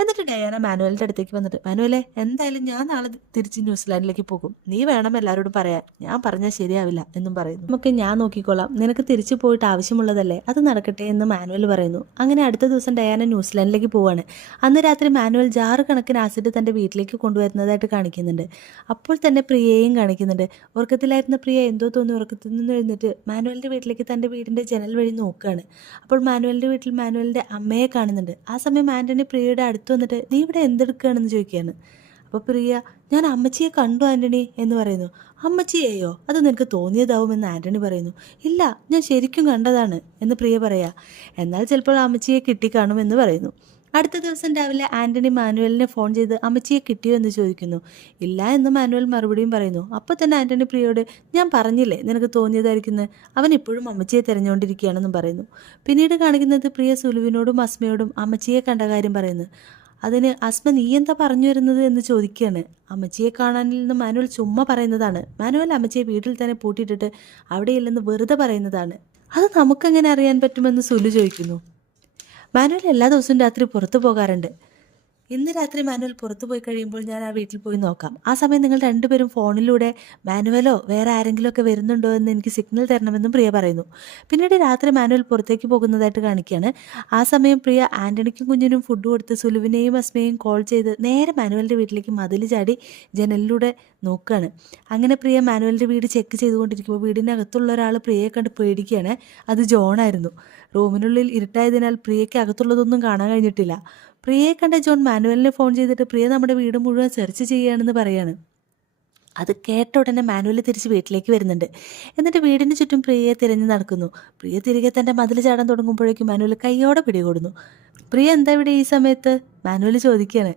എന്നിട്ട് ഡയാന മാനുവലിൻ്റെ അടുത്തേക്ക് വന്നിട്ട് മാനുവലെ, എന്തായാലും ഞാൻ നാളെ തിരിച്ച് ന്യൂസിലാൻഡിലേക്ക് പോകും, നീ വേണം എല്ലാവരോടും പറയാൻ, ഞാൻ പറഞ്ഞാൽ ശരിയാവില്ല എന്നും പറയുന്നു. നമുക്ക് ഞാൻ നോക്കിക്കോളാം, നിനക്ക് തിരിച്ചു പോയിട്ട് ആവശ്യമുള്ളതല്ലേ, അത് നടക്കട്ടെ എന്ന് മാനുവൽ പറയുന്നു. അങ്ങനെ അടുത്ത ദിവസം ഡയാന ന്യൂസിലാൻഡിലേക്ക് പോവാണ്. അന്ന് രാത്രി മാനുവൽ ജാറ് കണക്കിന് ആസിഡ് തൻ്റെ വീട്ടിലേക്ക് കൊണ്ടുവരുന്നതായിട്ട് കാണിക്കുന്നുണ്ട്. അപ്പോൾ തന്നെ പ്രിയയെയും കാണിക്കുന്നുണ്ട്. ഉറക്കത്തിലായിരുന്ന പ്രിയ എന്തോ തോന്നി ഉറക്കത്തിൽ നിന്ന് എഴുന്നിട്ട് മാനുവലിൻ്റെ വീട്ടിലേക്ക് തൻ്റെ വീടിൻ്റെ ജനൽ വഴി നോക്കുകയാണ്. അപ്പോൾ മാനുവലിൻ്റെ വീട്ടിൽ മാനുവലിൻ്റെ അമ്മയെ കാണുന്നുണ്ട്. ആ സമയം ആൻ്റണി പ്രിയയുടെ അടുത്ത് വന്നിട്ട് നീ ഇവിടെ എന്തെടുക്കുകയാണെന്ന് ചോദിക്കുകയാണ്. അപ്പോൾ പ്രിയ ഞാൻ അമ്മച്ചിയെ കണ്ടു ആൻ്റണി എന്ന് പറയുന്നു. അമ്മച്ചിയെയോ? അത് നിനക്ക് തോന്നിയതാവുമെന്ന് ആൻ്റണി പറയുന്നു. ഇല്ല, ഞാൻ ശരിക്കും കണ്ടതാണ് എന്ന് പ്രിയ പറയാ. എന്നാൽ ചിലപ്പോൾ അമ്മച്ചിയെ കിട്ടിക്കാണുമെന്ന് പറയുന്നു. അടുത്ത ദിവസം രാവിലെ ആൻ്റണി മാനുവലിനെ ഫോൺ ചെയ്ത് അമ്മച്ചിയെ കിട്ടിയോ എന്ന് ചോദിക്കുന്നു. ഇല്ല എന്ന് മാനുവൽ മറുപടിയും പറയുന്നു. അപ്പോൾ തന്നെ ആൻ്റണി പ്രിയയോട് ഞാൻ പറഞ്ഞില്ലേ നിനക്ക് തോന്നിയതായിരിക്കുന്നത്, അവൻ ഇപ്പോഴും അമ്മച്ചിയെ തിരഞ്ഞുകൊണ്ടിരിക്കുകയാണെന്നും പറയുന്നു. പിന്നീട് കാണിക്കുന്നത് പ്രിയ സുലുവിനോടും അസ്മയോടും അമ്മച്ചിയെ കണ്ട കാര്യം പറയുന്നു. അതിന് അസ്മ നീ എന്താ പറഞ്ഞു വരുന്നത് എന്ന് ചോദിക്കുകയാണ്. അമ്മച്ചിയെ കാണാനില്ലെന്ന് മാനുവൽ ചുമ്മാ പറയുന്നതാണ്. മാനുവൽ അമ്മച്ചിയെ വീട്ടിൽ തന്നെ പൂട്ടിയിട്ടിട്ട് അവിടെയില്ലെന്ന് വെറുതെ പറയുന്നതാണ്. അത് നമുക്കെങ്ങനെ അറിയാൻ പറ്റുമെന്ന് സുലു ചോദിക്കുന്നു. മാനുവൽ എല്ലാ ദിവസവും രാത്രി പുറത്തു പോകാറുണ്ട്. ഇന്ന് രാത്രി മാനുവൽ പുറത്തു പോയി കഴിയുമ്പോൾ ഞാൻ ആ വീട്ടിൽ പോയി നോക്കാം. ആ സമയം നിങ്ങൾ രണ്ടുപേരും ഫോണിലൂടെ മാനുവലോ വേറെ ആരെങ്കിലും ഒക്കെ വരുന്നുണ്ടോ എന്ന് എനിക്ക് സിഗ്നൽ തരണമെന്നും പ്രിയ പറയുന്നു. പിന്നീട് രാത്രി മാനുവൽ പുറത്തേക്ക് പോകുന്നതായിട്ട് കാണിക്കുകയാണ്. ആ സമയം പ്രിയ ആൻ്റണിക്കും കുഞ്ഞിനും ഫുഡ് കൊടുത്ത് സുലുവിനെയും അസ്മയെയും കോൾ ചെയ്ത് നേരെ മാനുവലിൻ്റെ വീട്ടിലേക്ക് മതിൽ ചാടി ജനലിലൂടെ നോക്കുകയാണ്. അങ്ങനെ പ്രിയ മാനുവലിൻ്റെ വീട് ചെക്ക് ചെയ്തുകൊണ്ടിരിക്കുമ്പോൾ വീടിനകത്തുള്ള ഒരാൾ പ്രിയയെ കണ്ട് പേടിക്കുകയാണ്. അത് ജോണായിരുന്നു. റൂമിനുള്ളിൽ ഇരുട്ടായതിനാൽ പ്രിയയ്ക്ക് അകത്തുള്ളതൊന്നും കാണാൻ കഴിഞ്ഞിട്ടില്ല. പ്രിയയെ കണ്ട ജോൺ മാനുവലിനെ ഫോൺ ചെയ്തിട്ട് പ്രിയ നമ്മുടെ വീട് മുഴുവൻ സെർച്ച് ചെയ്യുകയാണെന്ന് പറയാണ്. അത് കേട്ട ഉടനെ മാനുവൽ തിരിച്ച് വീട്ടിലേക്ക് വരുന്നുണ്ട്. എന്നിട്ട് വീടിന് ചുറ്റും പ്രിയയെ തിരഞ്ഞു നടക്കുന്നു. പ്രിയ തിരികെ തൻ്റെ മതിൽ ചാടാൻ തുടങ്ങുമ്പോഴേക്കും മാനുവൽ കൈയോടെ പിടികൂടുന്നു. പ്രിയ എന്താ ഇവിടെ ഈ സമയത്ത്? മാനുവൽ ചോദിക്കുകയാണ്.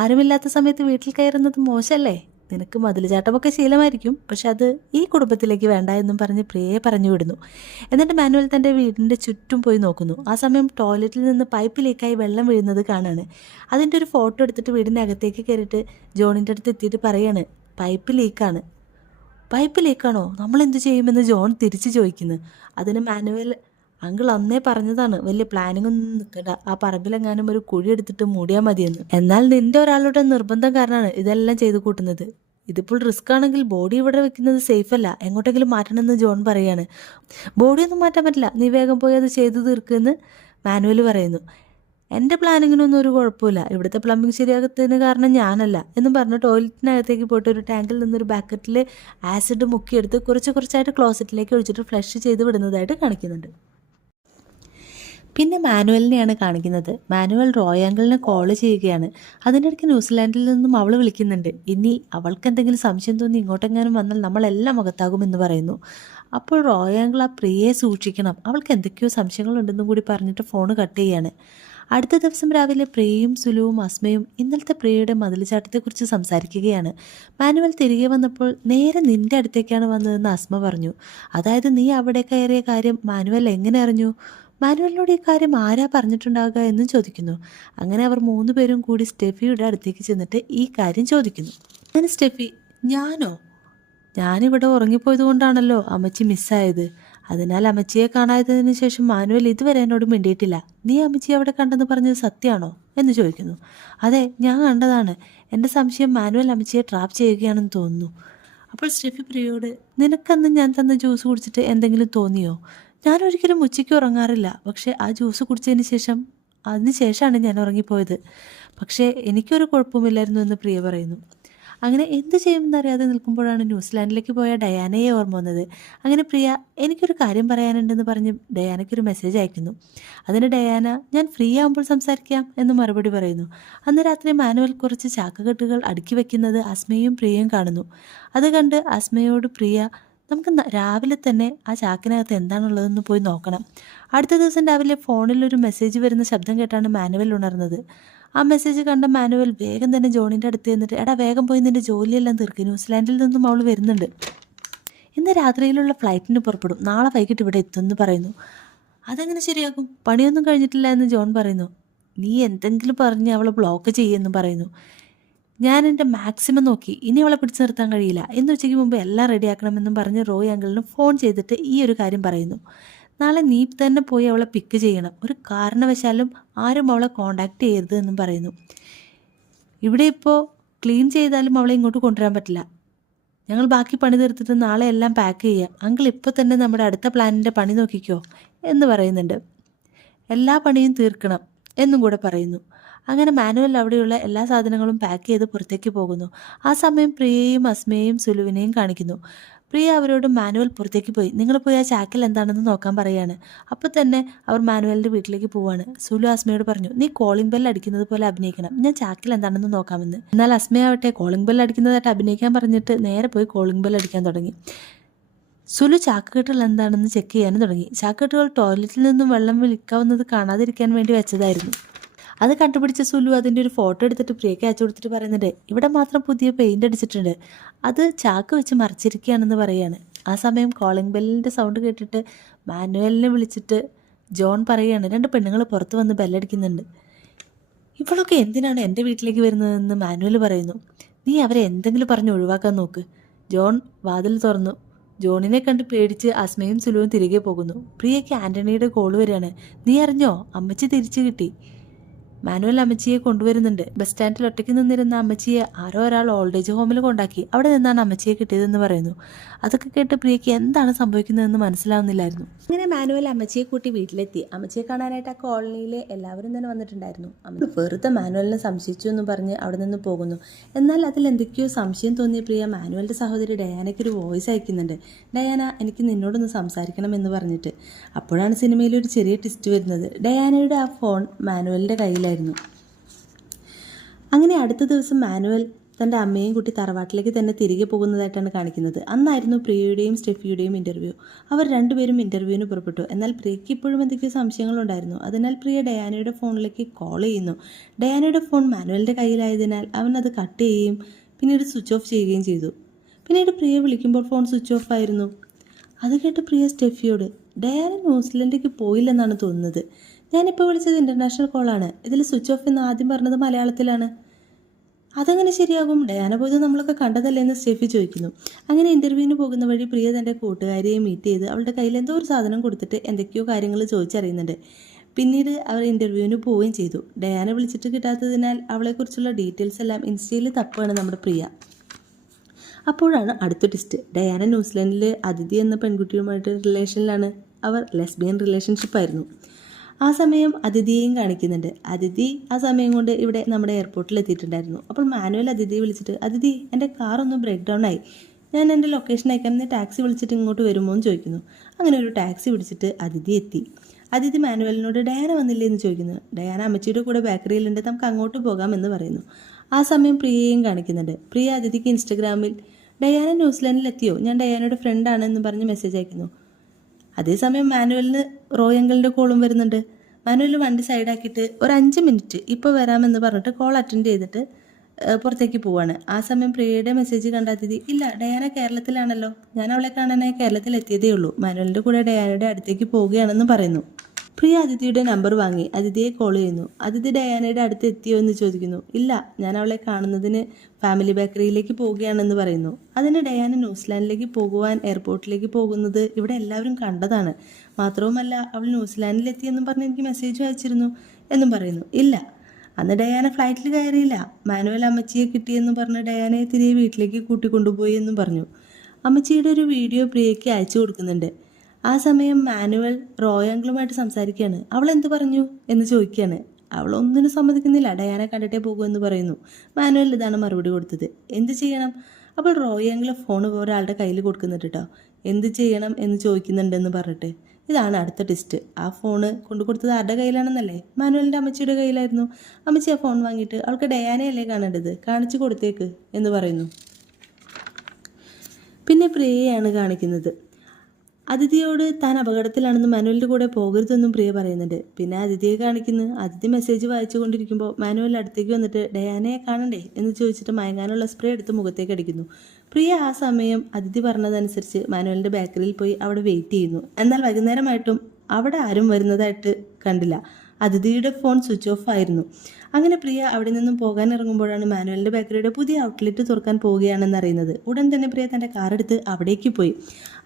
ആരുമില്ലാത്ത സമയത്ത് വീട്ടിൽ കയറുന്നത് മോശമല്ലേ? നിനക്ക് മതിലുചാട്ടമൊക്കെ ശീലമായിരിക്കും, പക്ഷെ അത് ഈ കുടുംബത്തിലേക്ക് വേണ്ട എന്നും പറഞ്ഞ് പ്രിയയെ പറഞ്ഞു വിടുന്നു. എന്നിട്ട് മാനുവൽ തൻ്റെ വീടിൻ്റെ ചുറ്റും പോയി നോക്കുന്നു. ആ സമയം ടോയ്ലറ്റിൽ നിന്ന് പൈപ്പ് ലീക്കായി വെള്ളം വീഴുന്നത് കാണാണ്. അതിൻ്റെ ഒരു ഫോട്ടോ എടുത്തിട്ട് വീടിൻ്റെ അകത്തേക്ക് കയറിയിട്ട് ജോണിൻ്റെ അടുത്ത് എത്തിയിട്ട് പറയാണ് പൈപ്പ് ലീക്കാണ്. പൈപ്പ് ലീക്കാണോ? നമ്മളെന്ത് ചെയ്യുമെന്ന് ജോൺ തിരിച്ച് ചോദിക്കുന്നു. അതിന് മാനുവൽ അങ്കിൾ അന്നേ പറഞ്ഞതാണ് വലിയ പ്ലാനിങ് ഒന്നും നിൽക്കണ്ട, ആ പറമ്പിലെങ്ങാനും ഒരു കുഴി എടുത്തിട്ട് മൂടിയാൽ മതിയെന്ന്. എന്നാൽ നിന്റെ ഒരാളുടെ നിർബന്ധം കാരണമാണ് ഇതെല്ലാം ചെയ്തു കൂട്ടുന്നത്. ഇതിപ്പോൾ റിസ്ക് ആണെങ്കിൽ ബോഡി ഇവിടെ വെക്കുന്നത് സേഫ് അല്ല, എങ്ങോട്ടെങ്കിലും മാറ്റണമെന്ന് ജോൺ പറയാണ്. ബോഡിയൊന്നും മാറ്റാൻ പറ്റില്ല, നീ വേഗം പോയി അത് ചെയ്തു തീർക്കുമെന്ന് മാനുവൽ പറയുന്നു. എൻ്റെ പ്ലാനിങ്ങിനൊന്നും ഒരു കുഴപ്പമില്ല, ഇവിടുത്തെ പ്ലംബിംഗ് ശരിയാകത്തതിന് കാരണം ഞാനല്ല എന്നും പറഞ്ഞ് ടോയ്ലറ്റിനകത്തേക്ക് പോയിട്ട് ഒരു ടാങ്കിൽ നിന്നൊരു ബാക്കറ്റിൽ ആസിഡ് മുക്കിയെടുത്ത് കുറച്ചായിട്ട് ക്ലോസറ്റിലേക്ക് ഒഴിച്ചിട്ട് ഫ്ലഷ് ചെയ്ത് വിടുന്നതായിട്ട് കാണിക്കുന്നുണ്ട്. പിന്നെ മാനുവലിനെയാണ് കാണിക്കുന്നത്. മാനുവൽ റോയ് അങ്കിളിനെ കോൾ ചെയ്യുകയാണ്. അതിനിടയ്ക്ക് ന്യൂസിലാൻഡിൽ നിന്നും അവൾ വിളിക്കുന്നുണ്ട്. ഇനി അവൾക്ക് എന്തെങ്കിലും സംശയം തോന്നി ഇങ്ങോട്ടെങ്ങാനും വന്നാൽ നമ്മളെല്ലാം മുഖത്താകുമെന്ന് പറയുന്നു. അപ്പോൾ റോയ് അങ്കിൾ ആ പ്രിയയെ സൂക്ഷിക്കണം, അവൾക്ക് എന്തൊക്കെയോ സംശയങ്ങളുണ്ടെന്നും കൂടി പറഞ്ഞിട്ട് ഫോൺ കട്ട് ചെയ്യാണ്. അടുത്ത ദിവസം രാവിലെ പ്രിയയും സുലുവും അസ്മയും ഇന്നലത്തെ പ്രിയയുടെ മതിൽച്ചാട്ടത്തെക്കുറിച്ച് സംസാരിക്കുകയാണ്. മാനുവൽ തിരികെ വന്നപ്പോൾ നേരെ നിന്റെ അടുത്തേക്കാണ് വന്നതെന്ന് അസ്മ പറഞ്ഞു. അതായത് നീ അവിടെ കയറിയ കാര്യം മാനുവൽ എങ്ങനെ അറിഞ്ഞു? മാനുവലിനോട് ഈ കാര്യം ആരാ പറഞ്ഞിട്ടുണ്ടാകുക എന്നും ചോദിക്കുന്നു. അങ്ങനെ അവർ 3 പേരും കൂടി സ്റ്റെഫിയുടെ അടുത്തേക്ക് ചെന്നിട്ട് ഈ കാര്യം ചോദിക്കുന്നു. ഞാൻ സ്റ്റെഫി, ഞാനിവിടെ ഉറങ്ങിപ്പോയത് കൊണ്ടാണല്ലോ അമ്മച്ചി മിസ്സായത്. അതിനാൽ അമ്മച്ചിയെ കാണാത്തതിന് ശേഷം മാനുവൽ ഇതുവരെ എന്നോട് മിണ്ടിയിട്ടില്ല. നീ അമ്മച്ചി അവിടെ കണ്ടെന്ന് പറഞ്ഞത് സത്യമാണോ എന്ന് ചോദിക്കുന്നു. അതെ, ഞാൻ കണ്ടതാണ്. എൻ്റെ സംശയം മാനുവൽ അമ്മച്ചിയെ ട്രാപ്പ് ചെയ്യുകയാണെന്ന് തോന്നുന്നു. അപ്പോൾ സ്റ്റെഫി പ്രിയോട്, നിനക്കന്ന് ഞാൻ തന്ന ജ്യൂസ് കുടിച്ചിട്ട് എന്തെങ്കിലും തോന്നിയോ? ഞാനൊരിക്കലും ഉച്ചയ്ക്ക് ഉറങ്ങാറില്ല, പക്ഷേ ആ ജ്യൂസ് കുടിച്ചതിന് ശേഷമാണ് ഞാൻ ഉറങ്ങിപ്പോയത്. പക്ഷേ എനിക്കൊരു കുഴപ്പമില്ലായിരുന്നു എന്ന് പ്രിയ പറയുന്നു. അങ്ങനെ എന്ത് ചെയ്യുമെന്നറിയാതെ നിൽക്കുമ്പോഴാണ് ന്യൂസിലാൻഡിലേക്ക് പോയ ഡയാനയെ ഓർമ്മ വന്നത്. അങ്ങനെ പ്രിയ, എനിക്കൊരു കാര്യം പറയാനുണ്ടെന്ന് പറഞ്ഞ് ഡയാനയ്ക്കൊരു മെസ്സേജ് അയക്കുന്നു. അതിന് ഡയാന, ഞാൻ ഫ്രീ ആകുമ്പോൾ സംസാരിക്കാം എന്ന് മറുപടി പറയുന്നു. അന്ന് രാത്രി മാനുവൽ കുറച്ച് ചാക്കുകെട്ടുകൾ അടുക്കി വെക്കുന്നത് അസ്മയും പ്രിയയും കാണുന്നു. അത് കണ്ട് അസ്മയോട് പ്രിയ, നമുക്ക് രാവിലെ തന്നെ ആ ചാക്കിനകത്ത് എന്താണുള്ളതെന്ന് പോയി നോക്കണം. അടുത്ത ദിവസം രാവിലെ ഫോണിൽ ഒരു മെസ്സേജ് വരുന്ന ശബ്ദം കേട്ടാണ് മാനുവൽ ഉണർന്നത്. ആ മെസ്സേജ് കണ്ട മാനുവൽ വേഗം തന്നെ ജോണിൻ്റെ അടുത്ത് ചെന്നിട്ട്, എടാ വേഗം പോയി നിൻ്റെ ജോലിയെല്ലാം തീർക്കുക, ന്യൂസിലാൻഡിൽ നിന്നും അവൾ വരുന്നുണ്ട്, ഇന്ന് രാത്രിയിലുള്ള ഫ്ലൈറ്റിന് പുറപ്പെടും, നാളെ വൈകിട്ട് ഇവിടെ എത്തുമെന്ന് പറയുന്നു. അതെങ്ങനെ ശരിയാകും, പണിയൊന്നും കഴിഞ്ഞിട്ടില്ല എന്ന് ജോൺ പറയുന്നു. നീ എന്തെങ്കിലും പറഞ്ഞ് അവളെ ബ്ലോക്ക് ചെയ്യുമെന്ന് പറയുന്നു. ഞാൻ എൻ്റെ മാക്സിമം നോക്കി, ഇനി അവളെ പിടിച്ചു നിർത്താൻ കഴിയില്ല, ഇന്ന് ഉച്ചയ്ക്ക് മുമ്പ് എല്ലാം റെഡിയാക്കണമെന്നും പറഞ്ഞ് റോയ് അങ്കിളിന് ഫോൺ ചെയ്തിട്ട് ഈ ഒരു കാര്യം പറയുന്നു. നാളെ നീ തന്നെ പോയി അവളെ പിക്ക് ചെയ്യണം, ഒരു കാരണവശാലും ആരും അവളെ കോണ്ടാക്ട് ചെയ്യരുത് എന്നും പറയുന്നു. ഇവിടെ ഇപ്പോൾ ക്ലീൻ ചെയ്താലും അവളെ ഇങ്ങോട്ട് കൊണ്ടുവരാൻ പറ്റില്ല, ഞങ്ങൾ ബാക്കി പണി തീർത്തിട്ട് നാളെ എല്ലാം പാക്ക് ചെയ്യാം, അങ്കിൾ ഇപ്പോൾ തന്നെ നമ്മുടെ അടുത്ത പ്ലാനിൻ്റെ പണി നോക്കിക്കോ എന്ന് പറയുന്നുണ്ട്. എല്ലാ പണിയും തീർക്കണം എന്നും കൂടെ പറയുന്നു. അങ്ങനെ മാനുവൽ അവിടെയുള്ള എല്ലാ സാധനങ്ങളും പാക്ക് ചെയ്ത് പുറത്തേക്ക് പോകുന്നു. ആ സമയം പ്രിയയും അസ്മയെയും സുലുവിനെയും കാണിക്കുന്നു. പ്രിയ അവരോട് മാനുവൽ പുറത്തേക്ക് പോയി, നിങ്ങൾ പോയി ആ ചാക്കിൽ എന്താണെന്ന് നോക്കാൻ പറയാണ്. അപ്പോൾ തന്നെ അവർ മാനുവലിൻ്റെ വീട്ടിലേക്ക് പോവാണ്. സുലു അസ്മയോട് പറഞ്ഞു, നീ കോളിംഗ് ബെൽ അടിക്കുന്നത് പോലെ അഭിനയിക്കണം, ഞാൻ ചാക്കിൽ എന്താണെന്ന് നോക്കാമെന്ന്. എന്നാൽ അസ്മയാവട്ടെ കോളിംഗ് ബെൽ അടിക്കുന്നതായിട്ട് അഭിനയിക്കാൻ പറഞ്ഞിട്ട് നേരെ പോയി കോളിംഗ് ബെൽ അടിക്കാൻ തുടങ്ങി. സുലു ചാക്കുകെട്ടുകൾ എന്താണെന്ന് ചെക്ക് ചെയ്യാനും തുടങ്ങി. ചാക്കുകെട്ടുകൾ ടോയ്ലറ്റിൽ നിന്നും വെള്ളം വിളിക്കാവുന്നത് കാണാതിരിക്കാൻ വേണ്ടി വെച്ചതായിരുന്നു. അത് കണ്ടുപിടിച്ച സുലു അതിൻ്റെ ഒരു ഫോട്ടോ എടുത്തിട്ട് പ്രിയയ്ക്ക് അയച്ചു കൊടുത്തിട്ട് പറയുന്നുണ്ട്, ഇവിടെ മാത്രം പുതിയ പെയിൻ്റ് അടിച്ചിട്ടുണ്ട്, അത് ചാക്ക് വെച്ച് മറച്ചിരിക്കുകയാണെന്ന് പറയാണ്. ആ സമയം കോളിംഗ് ബെല്ലിൻ്റെ സൗണ്ട് കേട്ടിട്ട് മാനുവലിനെ വിളിച്ചിട്ട് ജോൺ പറയുകയാണ്, 2 പെണ്ണുങ്ങൾ പുറത്ത് വന്ന് ബെല്ലടിക്കുന്നുണ്ട്, ഇവളൊക്കെ എന്തിനാണ് എൻ്റെ വീട്ടിലേക്ക് വരുന്നതെന്ന് മാനുവൽ പറയുന്നു. നീ അവരെ എന്തെങ്കിലും പറഞ്ഞ് ഒഴിവാക്കാൻ നോക്ക്. ജോൺ വാതിൽ തുറന്നു. ജോണിനെ കണ്ട് പേടിച്ച് അസ്മയും സുലുവും തിരികെ പോകുന്നു. പ്രിയയ്ക്ക് ആൻ്റണിയുടെ കോൾ വരികയാണ്. നീ അറിഞ്ഞോ, അമ്മച്ചി തിരിച്ചു കിട്ടി. മാനുവൽ അമ്മച്ചിയെ കൊണ്ടുവരുന്നുണ്ട്. ബസ് സ്റ്റാൻഡിൽ ഒറ്റയ്ക്ക് നിന്നിരുന്ന അമ്മച്ചിയെ ആരോ ഒരാൾ ഓൾഡ് ഏജ് ഹോമിൽ കൊണ്ടാക്കി, അവിടെ നിന്നാണ് അമ്മച്ചിയെ കിട്ടിയതെന്ന് പറയുന്നു. അതൊക്കെ കേട്ട് പ്രിയയ്ക്ക് എന്താണ് സംഭവിക്കുന്നതെന്ന് മനസ്സിലാവുന്നില്ലായിരുന്നു. അങ്ങനെ മാനുവൽ അമ്മച്ചിയെ കൂട്ടി വീട്ടിലെത്തി. അമ്മച്ചിയെ കാണാനായിട്ട് ആ കോളനിയിലെ എല്ലാവരും തന്നെ വന്നിട്ടുണ്ടായിരുന്നു. അമ്മ വെറുതെ മാനുവലിനെ സംശയിച്ചു എന്ന് പറഞ്ഞ് അവിടെ നിന്ന് പോകുന്നു. എന്നാൽ അതിൽ എന്തൊക്കെയോ സംശയം തോന്നിയ പ്രിയ മാനുവലിൻ്റെ സഹോദരി ഡയാനയ്ക്ക് ഒരു വോയിസ് അയക്കുന്നുണ്ട്. ഡയാന, എനിക്ക് നിന്നോടൊന്ന് സംസാരിക്കണം എന്ന് പറഞ്ഞിട്ട്. അപ്പോഴാണ് സിനിമയിൽ ഒരു ചെറിയ ട്വിസ്റ്റ് വരുന്നത്. ഡയാനയുടെ ആ ഫോൺ മാനുവലിൻ്റെ കയ്യിലായിരുന്നു. അങ്ങനെ അടുത്ത ദിവസം മാനുവൽ തൻ്റെ അമ്മയും കുട്ടി തറവാട്ടിലേക്ക് തന്നെ തിരികെ പോകുന്നതായിട്ടാണ് കാണിക്കുന്നത്. അന്നായിരുന്നു പ്രിയയുടെയും സ്റ്റെഫിയുടെയും ഇൻ്റർവ്യൂ. അവർ 2 പേരും ഇൻ്റർവ്യൂവിന് പുറപ്പെട്ടു. എന്നാൽ പ്രിയയ്ക്ക് ഇപ്പോഴും എന്തൊക്കെയോ സംശയങ്ങളുണ്ടായിരുന്നു. അതിനാൽ പ്രിയ ഡയാനയുടെ ഫോണിലേക്ക് കോൾ ചെയ്യുന്നു. ഡയാനയുടെ ഫോൺ മാനുവലിൻ്റെ കയ്യിലായതിനാൽ അവൻ അത് കട്ട് ചെയ്യുകയും പിന്നീട് സ്വിച്ച് ഓഫ് ചെയ്യുകയും ചെയ്തു. പിന്നീട് പ്രിയ വിളിക്കുമ്പോൾ ഫോൺ സ്വിച്ച് ഓഫ് ആയിരുന്നു. അത് കേട്ട് പ്രിയ സ്റ്റെഫിയോട്, ഡയാന ന്യൂസിലൻഡിലേക്ക് പോയില്ലെന്നാണ് തോന്നുന്നത്, ഞാനിപ്പോൾ വിളിച്ചത് ഇൻ്റർനാഷണൽ കോളാണ്, ഇതിൽ സ്വിച്ച് ഓഫ് എന്ന് ആദ്യം പറഞ്ഞത് മലയാളത്തിലാണ്, അതെങ്ങനെ ശരിയാകും, ഡയാന പോയത് നമ്മളൊക്കെ കണ്ടതല്ലേ എന്ന് സ്റ്റെഫി ചോദിക്കുന്നു. അങ്ങനെ ഇൻ്റർവ്യൂവിന് പോകുന്ന വഴി പ്രിയ തൻ്റെ കൂട്ടുകാരിയെ മീറ്റ് ചെയ്ത് അവളുടെ കയ്യിൽ എന്തോ ഒരു സാധനം കൊടുത്തിട്ട് എന്തൊക്കെയോ കാര്യങ്ങൾ ചോദിച്ചറിയുന്നുണ്ട്. പിന്നീട് അവർ ഇൻ്റർവ്യൂവിന് പോവുകയും ചെയ്തു. ഡയാന വിളിച്ചിട്ട് കിട്ടാത്തതിനാൽ അവളെക്കുറിച്ചുള്ള ഡീറ്റെയിൽസ് എല്ലാം ഇൻസ്റ്റയിൽ തപ്പുകയാണ് നമ്മുടെ പ്രിയ. അപ്പോഴാണ് അടുത്ത ട്വിസ്റ്റ്. ഡയാന ന്യൂസിലൻഡിൽ അതിഥി എന്ന പെൺകുട്ടിയുമായിട്ട് റിലേഷനിലാണ്. അവർ ലെസ്ബിയൻ റിലേഷൻഷിപ്പായിരുന്നു. ആ സമയം അതിഥിയെയും കാണിക്കുന്നുണ്ട്. അതിഥി ആ സമയം കൊണ്ട് ഇവിടെ നമ്മുടെ എയർപോർട്ടിൽ എത്തിയിട്ടുണ്ടായിരുന്നു. അപ്പോൾ മാനുവൽ അതിഥിയെ വിളിച്ചിട്ട്, അതിഥി എൻ്റെ കാറൊന്ന് ബ്രേക്ക് ഡൗൺ ആയി, ഞാൻ എൻ്റെ ലൊക്കേഷൻ അയക്കാൻ ടാക്സി വിളിച്ചിട്ട് ഇങ്ങോട്ട് വരുമോ എന്ന് ചോദിക്കുന്നു. അങ്ങനെ ഒരു ടാക്സി പിടിച്ചിട്ട് അതിഥി എത്തി. അതിഥി മാനുവലിനോട് ഡയാന വന്നില്ലേ എന്ന് ചോദിക്കുന്നു. ഡയാന അമ്മച്ചിയുടെ കൂടെ ബേക്കറിയിലുണ്ട്, നമുക്ക് അങ്ങോട്ട് പോകാമെന്ന് പറയുന്നു. ആ സമയം പ്രിയയും കാണിക്കുന്നുണ്ട്. പ്രിയ അതിഥിക്ക് ഇൻസ്റ്റഗ്രാമിൽ ഡയാന ന്യൂസിലാൻഡിലെത്തിയോ, ഞാൻ ഡയാനയുടെ ഫ്രണ്ടാണ് എന്ന് പറഞ്ഞ് മെസ്സേജ് അയക്കുന്നു. അതേസമയം മാനുവലിന് റോയ് അങ്കിളിൻ്റെ കോളും വരുന്നുണ്ട്. മാനുവൽ വണ്ടി സൈഡാക്കിയിട്ട് ഒരു 5 മിനിറ്റ് ഇപ്പോൾ വരാമെന്ന് പറഞ്ഞിട്ട് കോൾ അറ്റൻഡ് ചെയ്തിട്ട് പുറത്തേക്ക് പോവാണ്. ആ സമയം പ്രിയയുടെ മെസ്സേജ് കണ്ട അതിഥി, ഇല്ല ഡയാന കേരളത്തിലാണല്ലോ, ഞാൻ അവളെ കാണാനായി കേരളത്തിൽ എത്തിയതേ ഉള്ളൂ, മാനുവലിൻ്റെ കൂടെ ഡയാനയുടെ അടുത്തേക്ക് പോവുകയാണെന്ന് പറയുന്നു. പ്രിയ അതിഥിയുടെ നമ്പർ വാങ്ങി അതിഥിയെ കോൾ ചെയ്യുന്നു. അതിഥി ഡയാനയുടെ അടുത്ത് എത്തിയോ എന്ന് ചോദിക്കുന്നു. ഇല്ല, ഞാൻ അവളെ കാണുന്നതിന് ഫാമിലി ബേക്കറിയിലേക്ക് പോവുകയാണെന്ന് പറയുന്നു. അതിന് ഡയാന ന്യൂസിലാൻഡിലേക്ക് പോകുവാൻ എയർപോർട്ടിലേക്ക് പോകുന്നത് ഇവിടെ എല്ലാവരും കണ്ടതാണ്, മാത്രവുമല്ല അവൾ ന്യൂസിലാൻഡിലെത്തിയെന്നും പറഞ്ഞ് എനിക്ക് മെസ്സേജ് അയച്ചിരുന്നു എന്നും പറയുന്നു. ഇല്ല, അന്ന് ഡയാന ഫ്ലൈറ്റിൽ കയറിയില്ല, മാനുവൽ അമ്മച്ചിയെ കിട്ടിയെന്നും പറഞ്ഞ് ഡയാനയെ തിരികെ വീട്ടിലേക്ക് കൂട്ടിക്കൊണ്ടുപോയി എന്നും പറഞ്ഞു. അമ്മച്ചിയുടെ ഒരു വീഡിയോ പ്രിയയ്ക്ക് അയച്ചു കൊടുക്കുന്നുണ്ട്. ആ സമയം മാനുവൽ റോയ് അങ്കിളുമായിട്ട് സംസാരിക്കുകയാണ്. അവൾ എന്ത് പറഞ്ഞു എന്ന് ചോദിക്കുകയാണ്. അവൾ ഒന്നിനും സമ്മതിക്കുന്നില്ല, ഡയാന കണ്ടിട്ടേ പോകൂ എന്ന് പറയുന്നു. മാനുവൽ ഇതാണ് മറുപടി കൊടുത്തത്. എന്ത് ചെയ്യണം? അപ്പോൾ റോയ് അങ്കിൾ ഫോൺ ഒരാളുടെ കയ്യിൽ കൊടുക്കുന്നുണ്ട് കേട്ടോ. എന്ത് ചെയ്യണം എന്ന് ചോദിക്കുന്നുണ്ടെന്ന് പറഞ്ഞിട്ട്. ഇതാണ് അടുത്ത ടെസ്റ്റ്. ആ ഫോണ് കൊണ്ടു കൊടുത്തത് ആരുടെ കയ്യിലാണെന്നല്ലേ? മാനുവലിൻ്റെ അമ്മച്ചിയുടെ കയ്യിലായിരുന്നു. അമ്മച്ചി ആ ഫോൺ വാങ്ങിയിട്ട് അവൾക്ക് ഡയാനയല്ലേ കാണേണ്ടത്, കാണിച്ചു കൊടുത്തേക്ക് എന്ന് പറയുന്നു. പിന്നെ പ്രിയയാണ് കാണിക്കുന്നത്. അതിഥിയോട് താൻ അപകടത്തിലാണെന്ന് മാനുവലിൻ്റെ കൂടെ പോകരുതെന്നും പ്രിയ പറയുന്നുണ്ട്. പിന്നെ അതിഥിയെ കാണിക്കുന്നു. അതിഥി മെസ്സേജ് വായിച്ചു കൊണ്ടിരിക്കുമ്പോൾ മാനുവൽ അടുത്തേക്ക് വന്നിട്ട് ഡയാനയെ കാണണ്ടേ എന്ന് ചോദിച്ചിട്ട് മയങ്ങാനുള്ള സ്പ്രേ എടുത്ത് മുഖത്തേക്ക് അടിക്കുന്നു. പ്രിയ ആ സമയം അതിഥി പറഞ്ഞതനുസരിച്ച് മാനുവലിൻ്റെ ബേക്കറിയിൽ പോയി അവിടെ വെയിറ്റ് ചെയ്യുന്നു. എന്നാൽ വൈകുന്നേരമായിട്ടും അവിടെ ആരും വരുന്നതായിട്ട് കണ്ടില്ല. അതിഥിയുടെ ഫോൺ സ്വിച്ച് ഓഫ് ആയിരുന്നു. അങ്ങനെ പ്രിയ അവിടെ നിന്നും പോകാൻ ഇറങ്ങുമ്പോഴാണ് മാനുവലിൻ്റെ ബേക്കറിയുടെ പുതിയ ഔട്ട്ലെറ്റ് തുറക്കാൻ പോവുകയാണെന്ന് അറിയുന്നത്. ഉടൻ തന്നെ പ്രിയ തൻ്റെ കാറെടുത്ത് അവിടേക്ക് പോയി.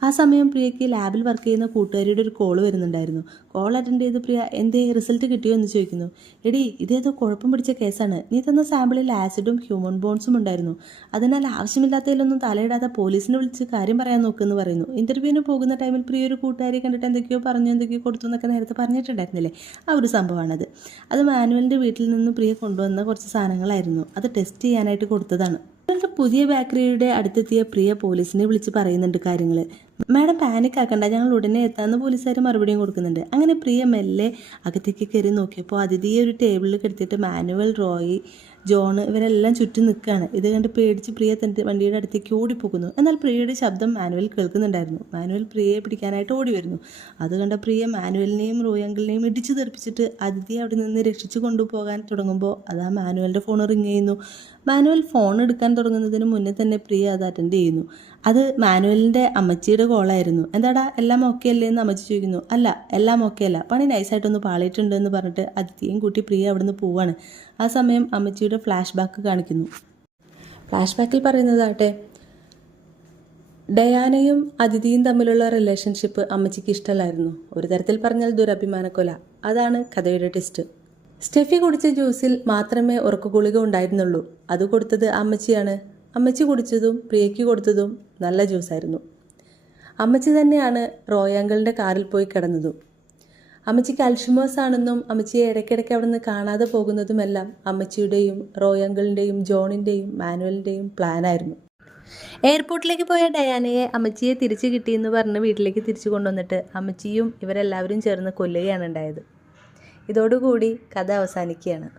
ആ സമയം പ്രിയയ്ക്ക് ലാബിൽ വർക്ക് ചെയ്യുന്ന കൂട്ടുകാരിയുടെ ഒരു കോൾ വരുന്നുണ്ടായിരുന്നു. കോൾ അറ്റൻഡ് ചെയ്ത് പ്രിയ എന്തേ റിസൾട്ട് കിട്ടിയോ എന്ന് ചോദിക്കുന്നു. എടി, ഇതേതോ കുഴപ്പം പിടിച്ച കേസാണ്, നീ തന്ന സാമ്പിളിൽ ആസിഡും ഹ്യൂമൻ ബോൺസും ഉണ്ടായിരുന്നു, അതിനാൽ ആവശ്യമില്ലാത്തതിലൊന്നും തലയിടാതെ പോലീസിനെ വിളിച്ച് കാര്യം പറയാൻ നോക്കുമെന്ന് പറയുന്നു. ഇൻ്റർവ്യൂവിന് പോകുന്ന ടൈമിൽ പ്രിയ ഒരു കൂട്ടുകാരെ കണ്ടിട്ട് എന്തൊക്കെയോ പറഞ്ഞു, എന്തൊക്കെയോ കൊടുത്തു എന്നൊക്കെ നേരത്തെ പറഞ്ഞിട്ടുണ്ടായിരുന്നില്ലേ, ആ ഒരു സംഭവമാണത്. അത് മാനുവലിൻ്റെ വീട്ടിൽ നിന്ന് പ്രിയ കൊണ്ടുവന്ന കുറച്ച് സാധനങ്ങളായിരുന്നു. അത് ടെസ്റ്റ് ചെയ്യാനായിട്ട് കൊടുത്തതാണ്. പുതിയ ബേക്കറിയുടെ അടുത്തെത്തിയ പ്രിയ പോലീസിനെ വിളിച്ച് പറയുന്നുണ്ട് കാര്യങ്ങൾ. മാഡം പാനിക് ആക്കണ്ട, ഞങ്ങൾ ഉടനെ എത്താമെന്ന് പോലീസുകാർ മറുപടിയും കൊടുക്കുന്നുണ്ട്. അങ്ങനെ പ്രിയ മെല്ലെ അകത്തേക്ക് കയറി നോക്കിയപ്പോൾ അതിഥിയെ ഒരു ടേബിളിൽ കിടത്തിയിട്ട് മാനുവൽ, റോയ്, ജോൺ ഇവരെല്ലാം ചുറ്റും നിൽക്കുകയാണ്. ഇത് കണ്ട് പേടിച്ച് പ്രിയ തൻ്റെ വണ്ടിയുടെ അടുത്തേക്ക് ഓടിപ്പോകുന്നു. എന്നാൽ പ്രിയയുടെ ശബ്ദം മാനുവൽ കേൾക്കുന്നുണ്ടായിരുന്നു. മാനുവൽ പ്രിയയെ പിടിക്കാനായിട്ട് ഓടി വരുന്നു. അത് കണ്ട പ്രിയ മാനുവലിനെയും റോയ് അങ്കിളിനെയും ഇടിച്ചു തെറിപ്പിച്ചിട്ട് അതിഥിയെ അവിടെ നിന്ന് രക്ഷിച്ചു കൊണ്ടുപോകാൻ തുടങ്ങുമ്പോൾ അതാ മാനുവലിൻ്റെ ഫോൺ റിങ് ചെയ്യുന്നു. മാനുവൽ ഫോൺ എടുക്കാൻ തുടങ്ങുന്നതിന് മുന്നേ തന്നെ പ്രിയ അത് അറ്റൻഡ് ചെയ്യുന്നു. അത് മാനുവലിൻ്റെ അമ്മച്ചിയുടെ കോളായിരുന്നു. എന്താടാ എല്ലാം ഓക്കെ അല്ലേ എന്ന് അമ്മച്ചി ചോദിക്കുന്നു. അല്ല, എല്ലാം ഓക്കെ അല്ല, പണി നൈസായിട്ടൊന്ന് പാളിയിട്ടുണ്ട് എന്ന് പറഞ്ഞിട്ട് അതിഥിയും കൂട്ടി പ്രിയ അവിടുന്ന് പോവാണ്. ആ സമയം അമ്മച്ചിയുടെ ഫ്ലാഷ് ബാക്ക് കാണിക്കുന്നു. ഫ്ലാഷ് ബാക്കിൽ പറയുന്നതാട്ടെ, ഡയാനയും അതിഥിയും തമ്മിലുള്ള റിലേഷൻഷിപ്പ് അമ്മച്ചിക്ക് ഇഷ്ടമല്ലായിരുന്നു. ഒരു തരത്തിൽ പറഞ്ഞാൽ ദുരഭിമാനക്കൊല. അതാണ് കഥയുടെ ട്വിസ്റ്റ്. സ്റ്റെഫി കുടിച്ച ജ്യൂസിൽ മാത്രമേ ഉറക്കഗുളിക ഉണ്ടായിരുന്നുള്ളൂ. അത് കൊടുത്തത് അമ്മച്ചിയാണ്. അമ്മച്ചി കുടിച്ചതും പ്രിയയ്ക്ക് കൊടുത്തതും നല്ല ജ്യൂസായിരുന്നു. അമ്മച്ചി തന്നെയാണ് റോയ് അങ്കിളിൻ്റെ കാറിൽ പോയി കിടന്നതും. അമ്മച്ചിക്ക് അൽഷിമേഴ്സ് ആണെന്നും അമ്മച്ചിയെ ഇടയ്ക്കിടയ്ക്ക് അവിടെ നിന്ന് കാണാതെ പോകുന്നതുമെല്ലാം അമ്മച്ചിയുടെയും റോയ് അങ്കിളിൻ്റെയും ജോണിൻ്റെയും മാനുവലിൻ്റെയും പ്ലാനായിരുന്നു. എയർപോർട്ടിലേക്ക് പോയ ഡയാനയെ അമ്മച്ചിയെ തിരിച്ചു കിട്ടിയെന്ന് പറഞ്ഞ് വീട്ടിലേക്ക് തിരിച്ചു കൊണ്ടുവന്നിട്ട് അമ്മച്ചിയും ഇവരെല്ലാവരും ചേർന്ന് കൊല്ലുകയാണ് ഉണ്ടായത്. ഇതോടുകൂടി കഥ അവസാനിക്കുകയാണ്.